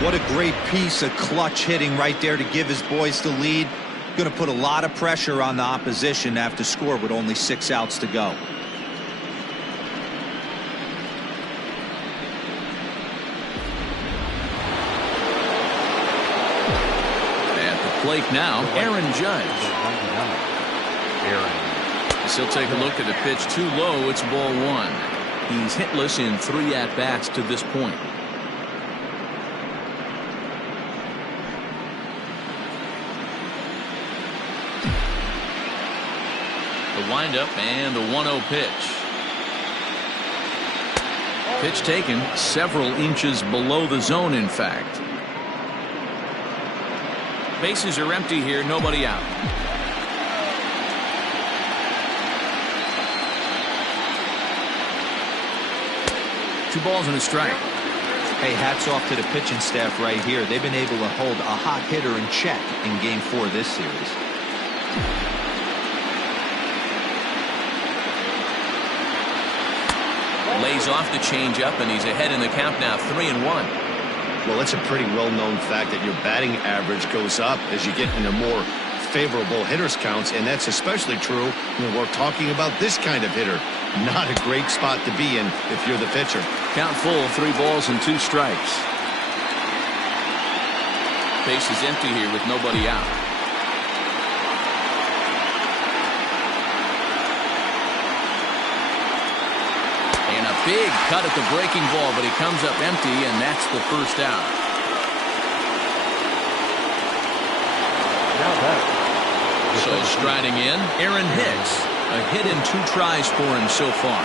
What a great piece of clutch hitting right there to give his boys the lead. Going to put a lot of pressure on the opposition to have to score with only 6 outs to go. At the plate now, Aaron Judge. As he'll take a look at the pitch too low. It's ball 1. He's hitless in 3 at-bats to this point. The windup and the 1-0 pitch. Pitch taken several inches below the zone, in fact. Bases are empty here, nobody out. 2 balls and a strike. Hey, hats off to the pitching staff right here. They've been able to hold a hot hitter in check in Game 4 this series. Lays off the changeup, and he's ahead in the count now, 3-1. Well, it's a pretty well-known fact that your batting average goes up as you get into more favorable hitters counts, and that's especially true when we're talking about this kind of hitter. Not a great spot to be in if you're the pitcher. Count full, 3 balls and 2 strikes. Base is empty here with nobody out. And a big cut at the breaking ball, but he comes up empty, and that's the first out. So striding in, Aaron Hicks. A hit in 2 tries for him so far.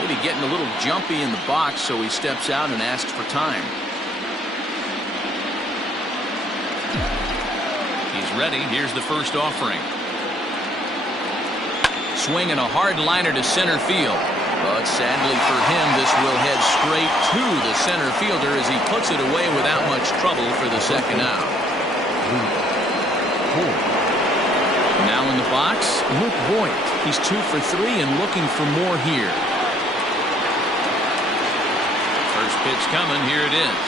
Maybe getting a little jumpy in the box, so he steps out and asks for time. He's ready. Here's the first offering. Swinging a hard liner to center field. But sadly for him, this will head straight to the center fielder as he puts it away without much trouble for the second out. Now in the box, Luke Voigt. He's 2 for 3 and looking for more here. First pitch coming. Here it is.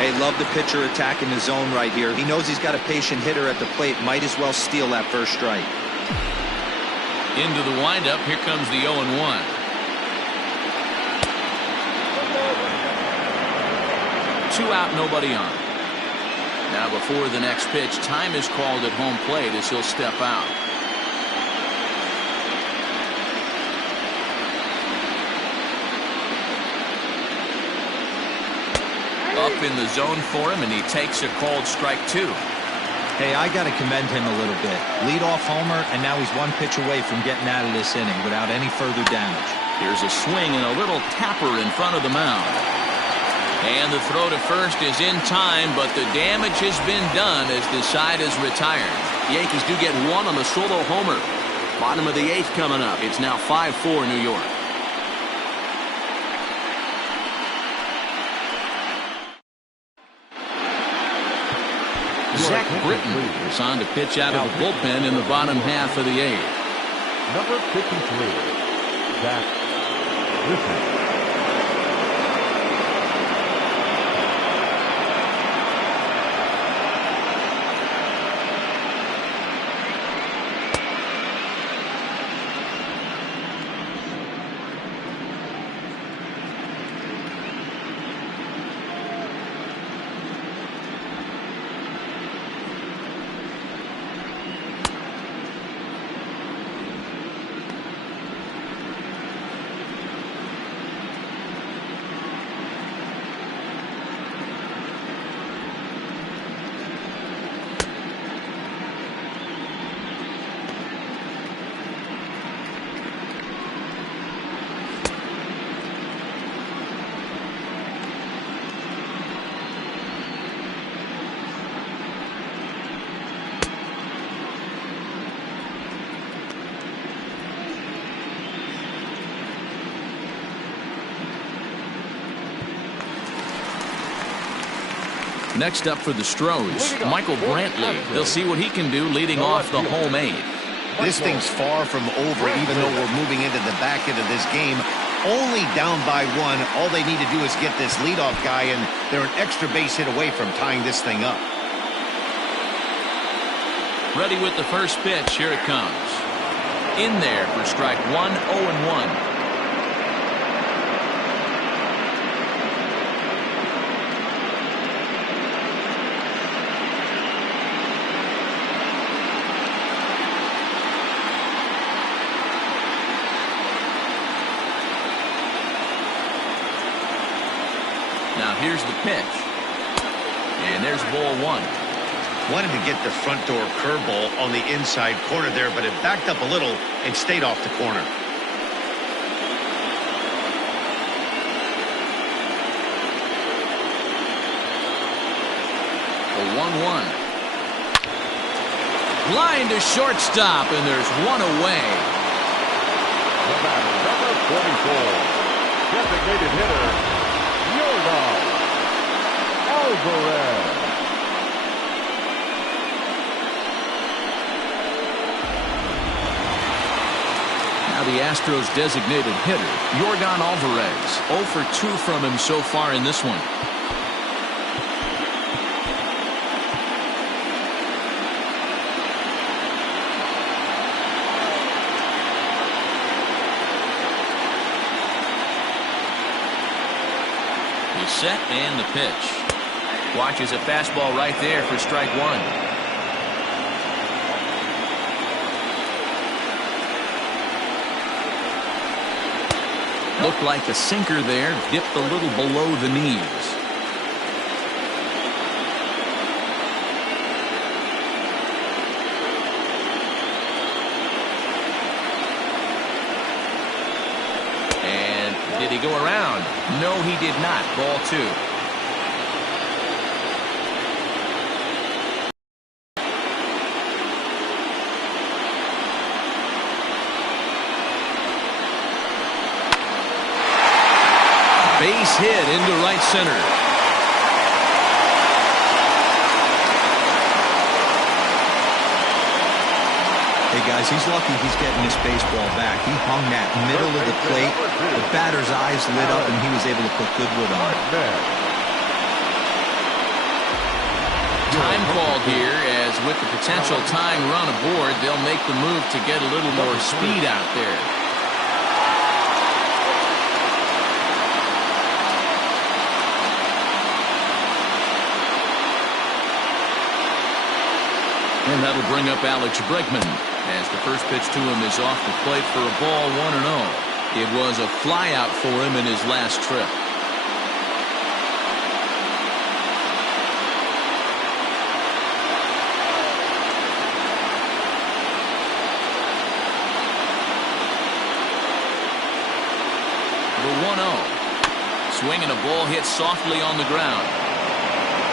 Hey, love the pitcher attacking the zone right here. He knows he's got a patient hitter at the plate. Might as well steal that first strike. Into the windup. Here comes the 0-1. Two out, nobody on. Now before the next pitch, time is called at home plate as he'll step out. Up in the zone for him, and he takes a called strike 2. Hey, I got to commend him a little bit. Leadoff homer, and now he's 1 pitch away from getting out of this inning without any further damage. Here's a swing and a little tapper in front of the mound. And the throw to first is in time, but the damage has been done as the side is retired. The Yankees do get 1 on the solo homer. Bottom of the 8th coming up. It's now 5-4 New York. Zach Britton is on to pitch out of the bullpen in the bottom half of the 8th. Number 53, Zach Britton. Next up for the Stros, Michael Brantley. They'll see what he can do leading off the home 8th. This thing's far from over, even though we're moving into the back end of this game. Only down by 1. All they need to do is get this leadoff guy, and they're an extra base hit away from tying this thing up. Ready with the first pitch. Here it comes. In there for strike 1, 0-1. Now here's the pitch. And there's ball 1. Wanted to get the front door curveball on the inside corner there, but it backed up a little and stayed off the corner. A 1-1. Line to shortstop, and there's one away. The batter, number 44, designated hitter, Jorgon Alvarez. Now the Astros designated hitter, Jorgon Alvarez. 0 for 2 from him so far in this one. He's set and the pitch. Watches a fastball right there for strike 1. Looked like a sinker there, dipped a little below the knees. And did he go around? No, he did not. Ball 2. Base hit into right center. Hey guys, he's lucky he's getting this baseball back. He hung that middle of the plate. The batter's eyes lit up and he was able to put good wood on it. Time called here, as with the potential tying run aboard, they'll make the move to get a little more speed out there. And that'll bring up Alex Bregman, as the first pitch to him is off the plate for a ball 1-0. It was a flyout for him in his last trip. The 1-0. Swinging a ball hit softly on the ground.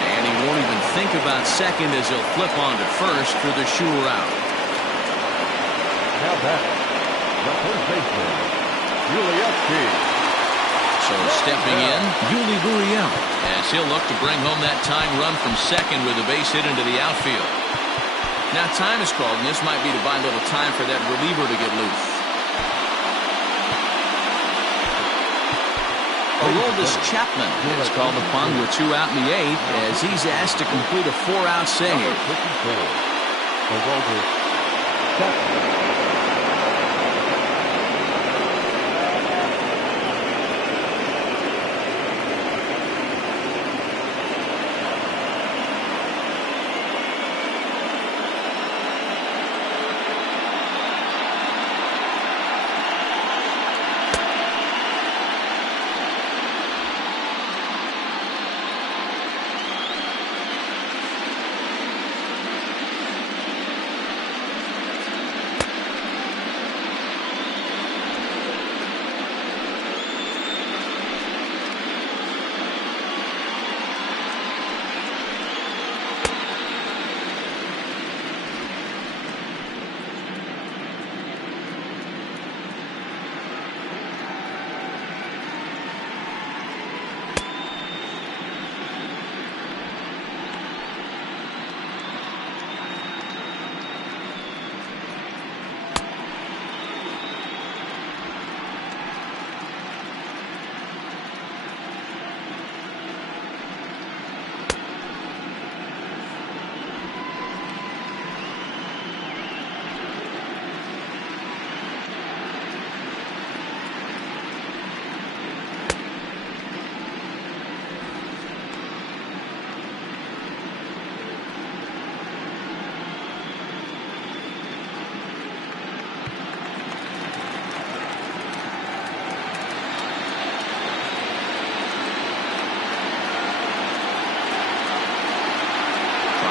And he won't even think about second as he'll flip on to first for the sure out. Now back, the first baseman, Yulievsky. So stepping in, Yuli Gurriel, as he'll look to bring home that tying run from second with a base hit into the outfield. Now time is called, and this might be to buy a little time for that reliever to get loose. Aroldis Chapman is called upon with 2 out in the 8th, as he's asked to complete a 4-out save. Aroldis Chapman.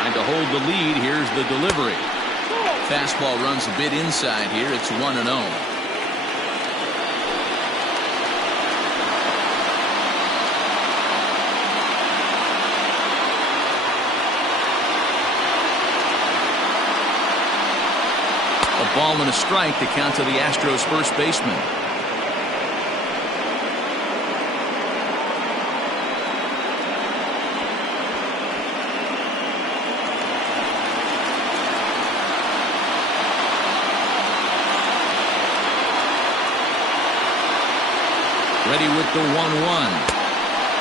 Trying to hold the lead. Here's the delivery. Fastball runs a bit inside here. It's 1-0. A ball and a strike to count to the Astros first baseman. Ready with the 1-1.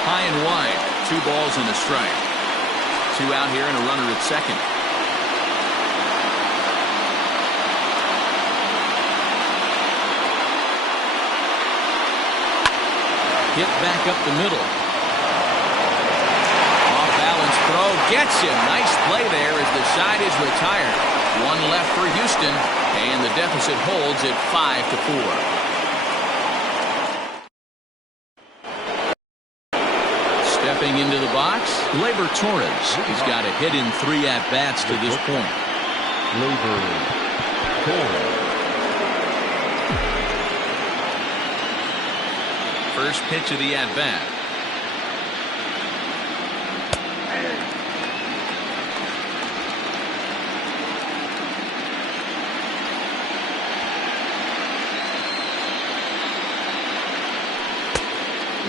High and wide. 2 balls and a strike. 2 out here and a runner at second. Hit back up the middle. Off balance throw. Gets him. Nice play there as the side is retired. 1 left for Houston. And the deficit holds at 5-4. Stepping into the box, Gleyber Torres. He's got a hit in 3 at-bats to this point. Gleyber Torres. First pitch of the at-bat.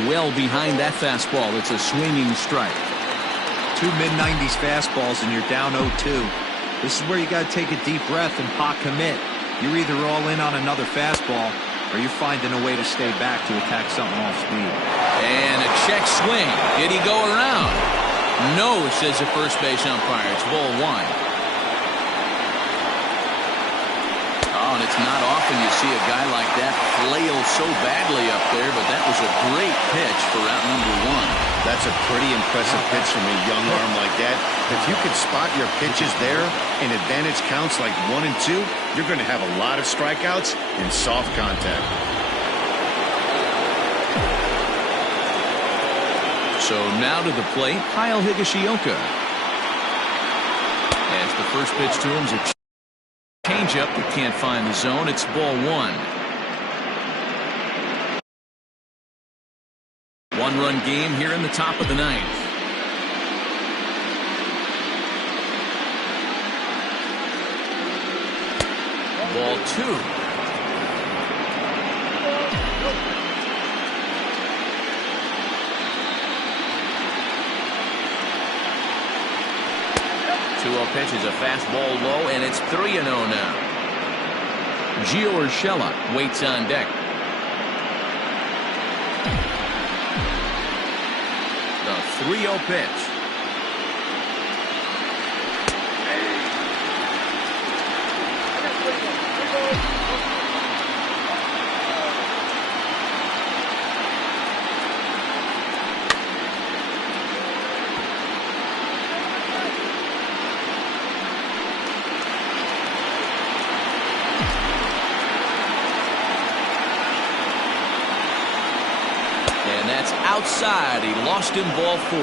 Well behind that fastball. It's a swinging strike. 2 mid-90s fastballs and you're down 0-2. This is where you got to take a deep breath and pot commit. You're either all in on another fastball or you're finding a way to stay back to attack something off speed. And a check swing. Did he go around? No, says the first base umpire. It's ball 1. Oh, and it's not often you see a guy like that flail so badly up there, but that was a great pitch for out number 1. That's a pretty impressive pitch from a young arm like that. If you could spot your pitches there in advantage counts like 1 and 2, you're going to have a lot of strikeouts and soft contact. So now to the plate, Kyle Higashioka. As the first pitch to him's a changeup that can't find the zone. It's ball 1. 1-run game here in the top of the 9th. Ball 2. Pitch is a fastball low, and it's 3-0 now. Gio Urshela waits on deck. The 3-0 pitch. Outside, he lost in ball 4.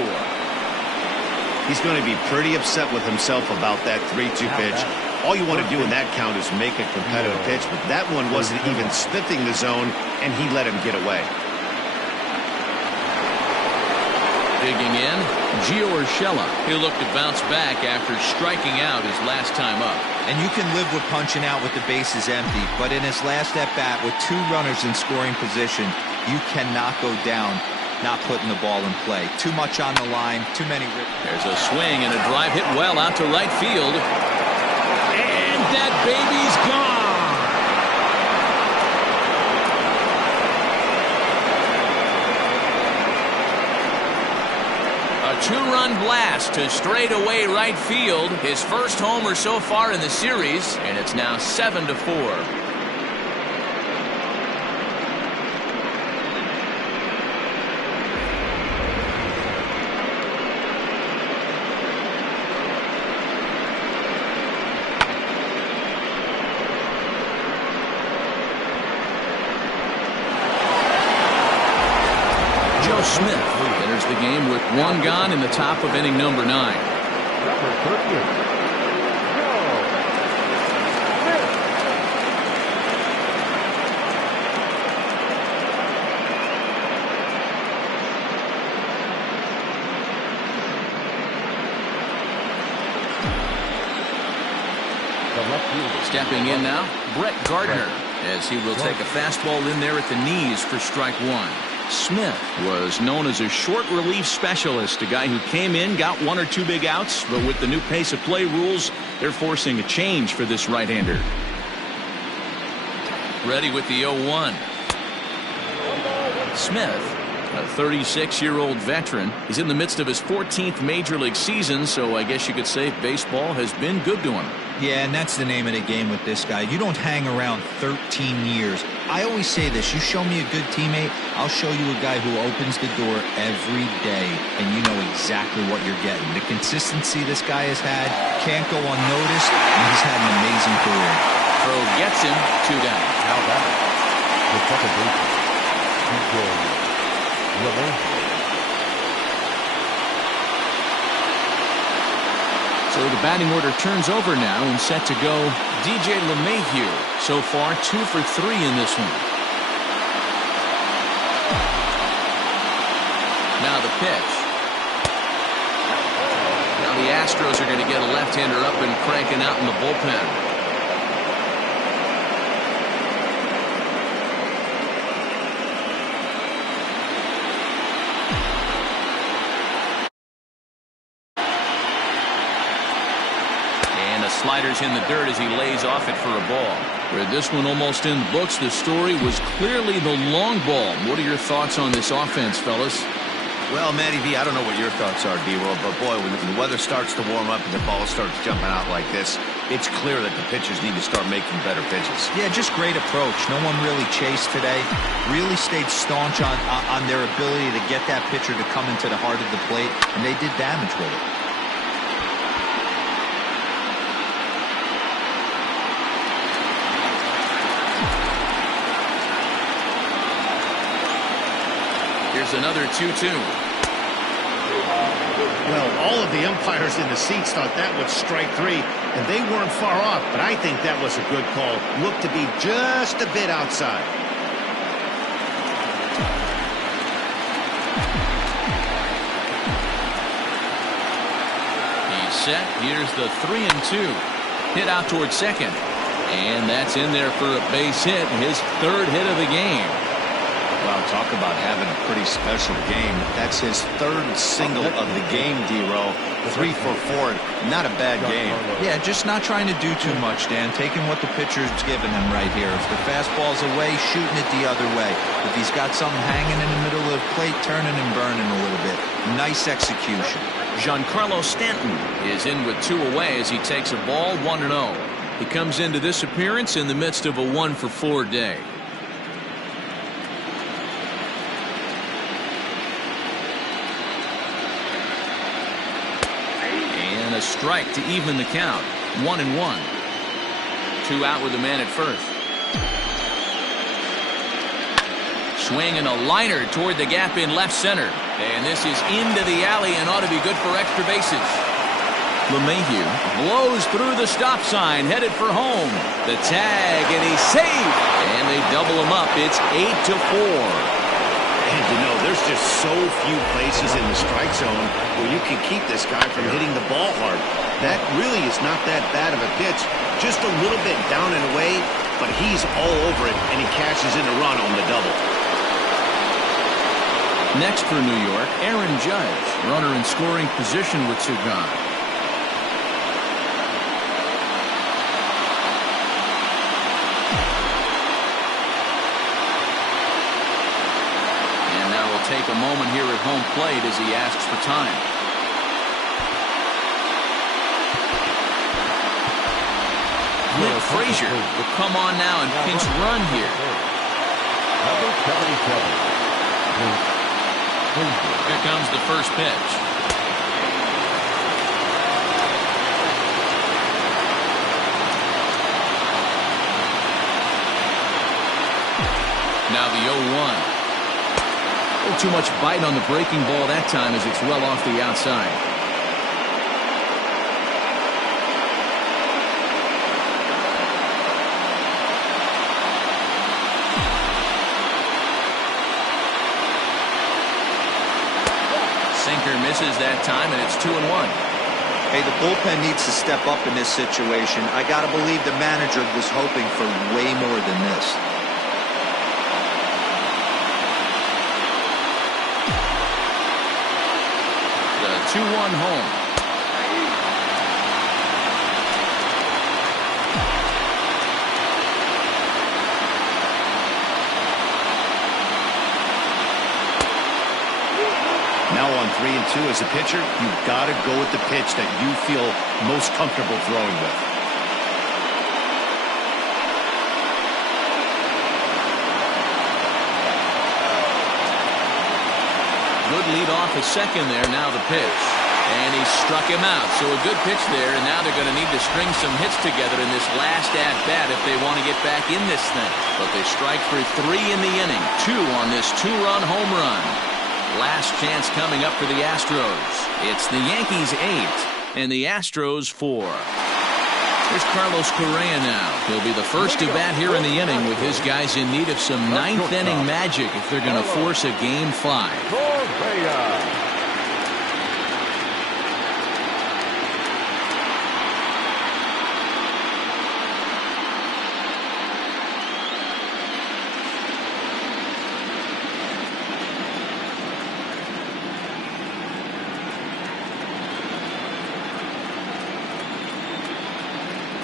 He's going to be pretty upset with himself about that 3-2 pitch. All you want to do in that count is make a competitive pitch, but that one wasn't even sniffing the zone, and he let him get away. Digging in, Gio Urshela. He'll look to bounce back after striking out his last time up. And you can live with punching out with the bases empty, but in his last at-bat with 2 runners in scoring position, you cannot go down not putting the ball in play. Too much on the line, too many. There's a swing and a drive hit well out to right field. And that baby's gone. A 2-run blast to straightaway right field. His first homer so far in the series, and it's now 7-4. Smith enters the game with 1 gone in the top of inning number 9. Number 38. Stepping in now, Brett Gardner, as he will take a fastball in there at the knees for strike one. Smith was known as a short relief specialist, a guy who came in, got one or two big outs, but with the new pace of play rules, they're forcing a change for this right-hander. Ready with the 0-1. Smith, a 36-year-old veteran, is in the midst of his 14th major league season, so I guess you could say baseball has been good to him. Yeah, and that's the name of the game with this guy. You don't hang around 13 years. I always say this, you show me a good teammate, I'll show you a guy who opens the door every day, and you know exactly what you're getting. The consistency this guy has had can't go unnoticed, and he's had an amazing career. Throw gets him, 2 down. Now that the second baseman, So the batting order turns over now and set to go DJ LeMahieu. So far 2 for 3 in this one. Now the pitch. Now the Astros are going to get a left-hander up and cranking out in the bullpen. Sliders in the dirt as he lays off it for a ball. With this one almost in the books, the story was clearly the long ball. What are your thoughts on this offense, fellas? Well, Matty V, I don't know what your thoughts are, D-Roll, but boy, when the weather starts to warm up and the ball starts jumping out like this, it's clear that the pitchers need to start making better pitches. Yeah, just great approach. No one really chased today. Really stayed staunch on their ability to get that pitcher to come into the heart of the plate, and they did damage with it. Here's another 2-2. Well, all of the umpires in the seats thought that was strike 3, and they weren't far off, but I think that was a good call. Looked to be just a bit outside. He's set. Here's the 3-2. Hit out towards second. And that's in there for a base hit, his 3rd hit of the game. Wow, talk about having a pretty special game. That's his 3rd single of the game, D-Roll. 3 for 4. Not a bad game. Yeah, just not trying to do too much, Dan. Taking what the pitcher's giving him right here. If the fastball's away, shooting it the other way. If he's got something hanging in the middle of the plate, turning and burning a little bit. Nice execution. Giancarlo Stanton is in with 2 away as he takes a ball 1-0. He comes into this appearance in the midst of a 1 for 4 day. A strike to even the count. 1-1. 2 out with a man at first. Swing and a liner toward the gap in left center. And this is into the alley and ought to be good for extra bases. LeMahieu blows through the stop sign, headed for home. The tag, and he's safe. And they double him up. It's 8-4. And you know, there's just so few places in the strike zone where you can keep this guy from hitting the ball hard. That really is not that bad of a pitch. Just a little bit down and away, but he's all over it, and he cashes in a run on the double. Next for New York, Aaron Judge, runner in scoring position with 2 gone. Take a moment here at home plate as he asks for time. Nick Frazier will come on now and pinch run here. Number 77. Here comes the first pitch. Now the 0-1. Too much bite on the breaking ball that time as it's well off the outside. misses that time, and it's 2-1. Hey, the bullpen needs to step up in this situation. I got to believe the manager was hoping for way more than this. The 2-1 home. Now on 3-2 as a pitcher, you've got to go with the pitch that you feel most comfortable throwing with. Good lead off at second there. Now the pitch. And he struck him out. So a good pitch there, and now they're going to need to string some hits together in this last at-bat if they want to get back in this thing. But they strike for 3 in the inning. 2 on this 2-run home run. Last chance coming up for the Astros. It's the Yankees 8 and the Astros 4. Here's Carlos Correa now. He'll be the first to bat here in the inning with his guys in need of some 9th inning magic if they're going to force a Game 5. Correa.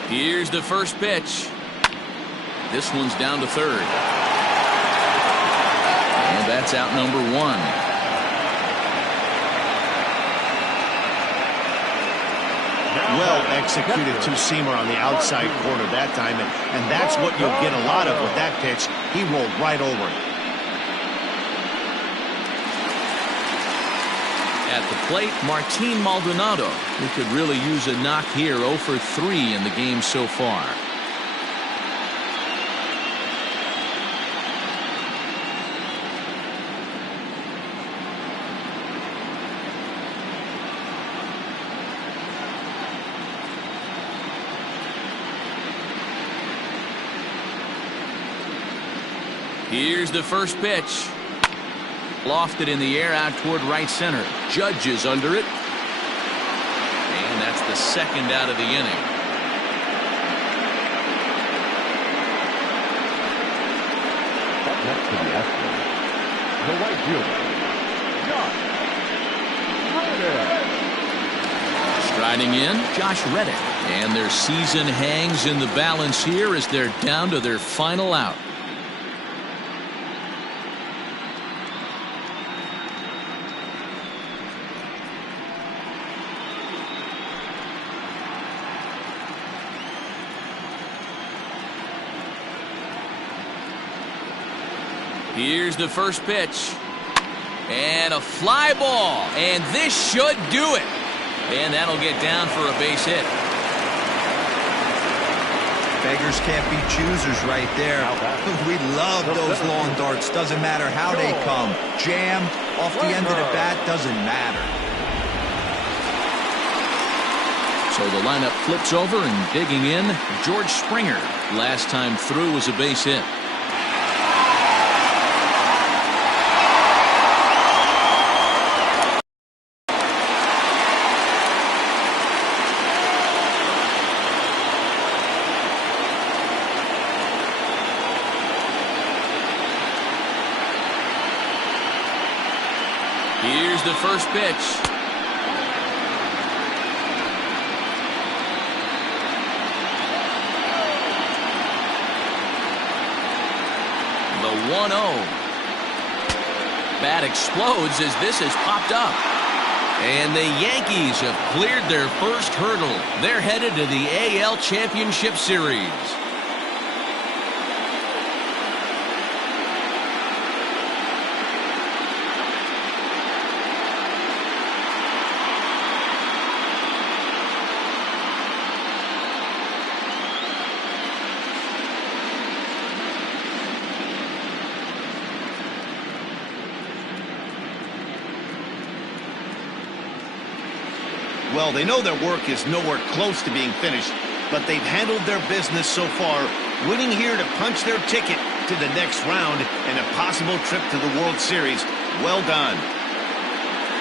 Here's the first pitch. This one's down to third. And that's out number 1. Well executed two-seamer on the outside corner that time, and that's what you'll get a lot of with that pitch. He rolled right over it. At the plate, Martin Maldonado, who could really use a knock here. 0 for 3 in the game so far. Here's the first pitch. Lofted in the air out toward right center. Judge is under it. And that's the second out of the inning. Up next to the Astros, the right fielder, Josh Reddick. Striding in, Josh Reddick. And their season hangs in the balance here as they're down to their final out. Here's the first pitch. And a fly ball. And this should do it. And that'll get down for a base hit. Beggars can't be choosers right there. We love those long darts. Doesn't matter how they come. Jammed, off the end of the bat, doesn't matter. So the lineup flips over and digging in, George Springer. Last time through was a base hit. Here's the first pitch. The 1-0. Bat explodes as this has popped up. And the Yankees have cleared their first hurdle. They're headed to the AL Championship Series. Well, they know their work is nowhere close to being finished, but they've handled their business so far, winning here to punch their ticket to the next round and a possible trip to the World Series. Well done.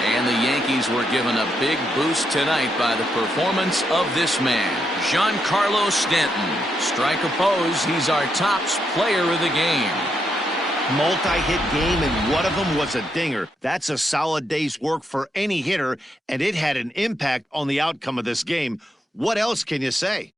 And the Yankees were given a big boost tonight by the performance of this man, Giancarlo Stanton. Strike oppose, he's our top player of the game. Multi-hit game, and one of them was a dinger. That's a solid day's work for any hitter, and it had an impact on the outcome of this game. What else can you say?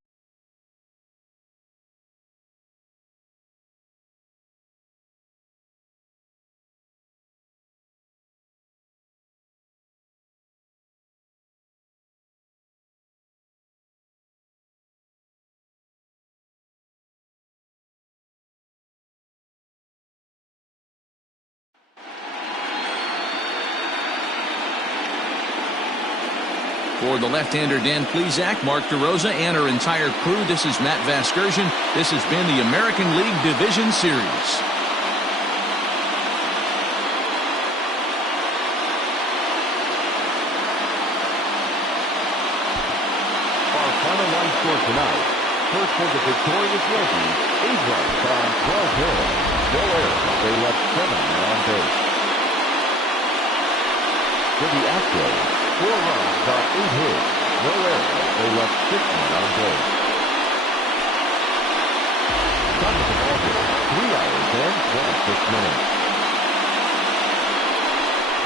For the left-hander Dan Plesac, Mark DeRosa, and our entire crew, this is Matt Vasgersian. This has been the American League Division Series. Our final line score tonight. First for the victorious Yankees, 8 runs on 12 hits. No errors. They left 7 men on base. For the Astros, 4 runs on 8 hits. No errors. They left 6 men on base. Time of the ball game, 3 hours and 26 minutes.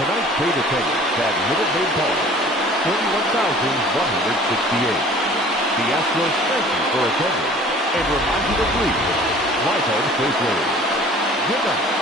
Tonight's paid attendance at Minute Maid Park, 41,168. The Astros thank you for attending and remind you to please light on safe road. Good night.